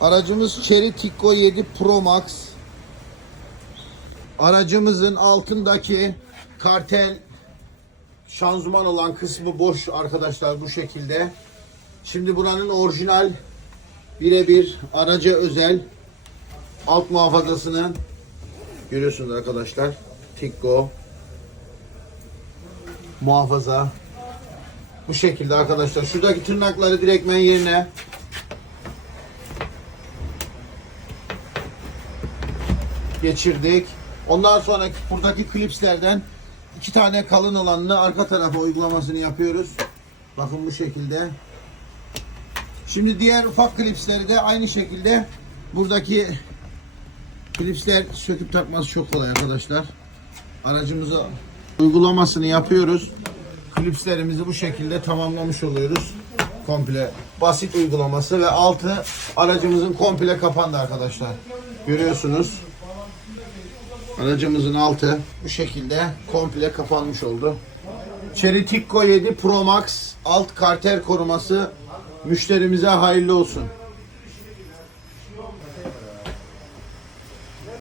Aracımız Chery Tico 7 Pro Max. Aracımızın altındaki kartel şanzıman olan kısmı boş arkadaşlar bu şekilde. Şimdi buranın orijinal birebir araca özel alt muhafazasını görüyorsunuz arkadaşlar. Tico muhafaza bu şekilde arkadaşlar. Şuradaki tırnakları direktmen yerine geçirdik. Ondan sonra buradaki klipslerden iki tane kalın olanını arka tarafa uygulamasını yapıyoruz. Bakın bu şekilde. Şimdi diğer ufak klipsleri de aynı şekilde buradaki klipsler söküp takması çok kolay arkadaşlar. Aracımıza uygulamasını yapıyoruz. Klipslerimizi bu şekilde tamamlamış oluyoruz. Komple basit uygulaması ve altı aracımızın komple kapandı arkadaşlar. Görüyorsunuz. Aracımızın altı bu şekilde komple kapanmış oldu. Chery Tico 7 Pro Max alt karter koruması müşterimize hayırlı olsun.